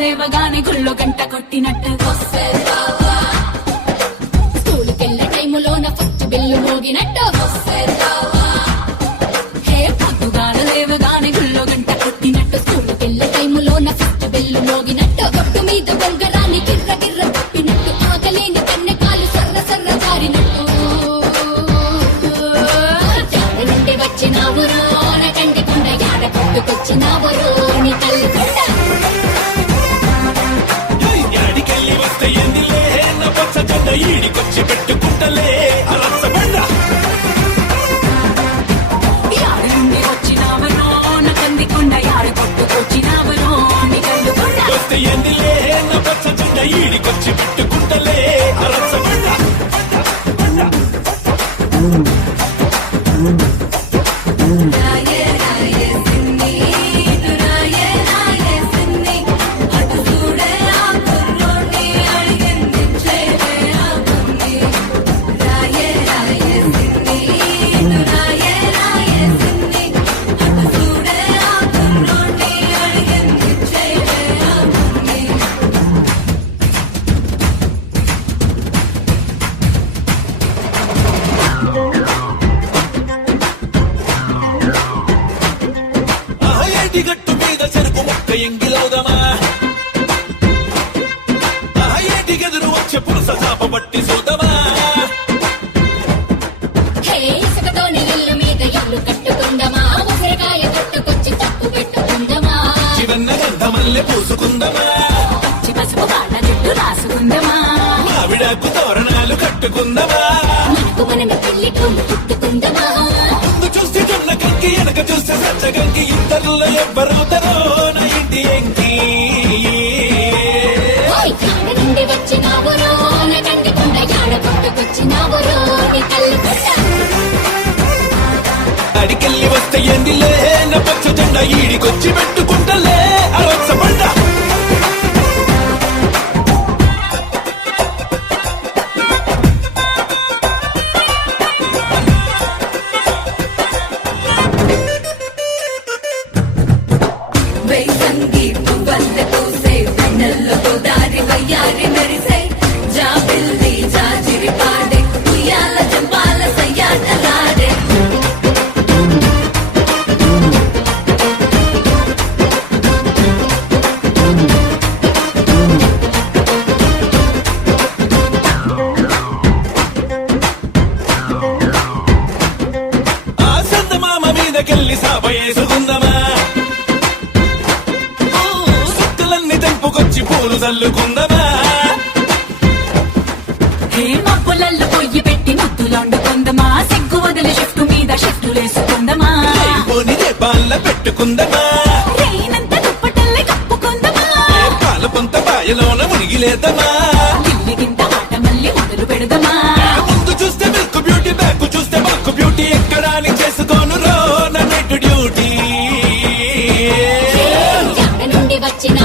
లేవగానే గుళ్ళో గంట కొట్టినట్టు స్కూలుకెళ్ళే టైములోన ఫస్ట్ బిల్లు మోగినట్టు హే పొద్దుగాల లేవగానే గుళ్ళో గంట కొట్టినట్టు స్కూలుకెళ్ళే టైములోన ఫస్ట్ బిల్లు మోగినట్టు కొట్టు మీద బొంగరాన్ని గిర్ర గిర్ర తప్పినట్టు ఆకలేని కన్నె కాలు సర్ర సర్ర జారినట్టు జాడ నుండి వచ్చినావురో నా కంటి కొండ యాడ కొట్టుకొచ్చినావురో నీ కళ్ళు కొండ ఈడికొచ్చి పెట్టుకుంటలే అరసబండ యాడి నుండి వచ్చినావనో నా కందికొండ యాడ కొట్టుకొచ్చినావనో నీ కళ్ళు కొండ వస్తే ఎందులే నా పచ్చ జెండ ఈడికొచ్చి పెట్టుకుంటలే అరసబండ గట్టు మీద చెరుకు మొక్క ఎంగిలవుదమా ఏటిగెదురు వచ్చే పురుస చాప పట్టి చూద్దామా ఇల్లు మీద ఇల్లు కట్టుకుందమా ఉసిరికాయ కట్టుకొచ్చి తప్పు పెట్టుకుందమా చివన్న గంధమల్లె పూసుకుందమా పచ్చి పసుపు కాళ్ళ జుట్టు రాసుకుందమా మావిడాకు తోరణాలు కట్టుకుందమా మనకు మనమే పెళ్లి కొమ్ము పుట్టుకుందమా ముందు చూస్తే జొన్న కంకి వెనక చూస్తే సచ్చగంకి ఇద్దరులో ఎవ్వరవుతారో నా ఇంటి ఎంకి యాడ నుండి వచ్చినావురో నా కంటి కొండ యాడ కొట్టుకొచ్చినావురో నీ కళ్ళు కొండ అడికెళ్ళి వస్తే ఎండిలే నా పచ్చ జెండ ఈడికొచ్చి పెట్టుకుంటలే అరసబండ కెళ్ళి సాబయేసుకుందమా సుక్కలన్నీ తెంపుకొచ్చి పూలు చల్లుకుందమా మబ్బులల్లో పొయ్యి పెట్టి ముద్దులండుకుందమా సిగ్గు వదిలి షిఫ్ట్ మీద షిఫ్టులేసుకుందమా పోనిదే పాల పెట్టుకుందమా రేనంత దుప్పటల్లే కప్పుకుందమా పాల పొంత బాయలోన మునిగిలేదమా గిల్లిగింత ఆట మళ్ళీ మొదలు పెడదమా ముందు చూస్తే మిల్క్ బ్యూటీ బ్యాక్ చూస్తే మాకు బ్యూటీ ఎక్కడాని చేసుకోను రో నా నెట్ డ్యూటీ యాడ నుండి వచ్చిన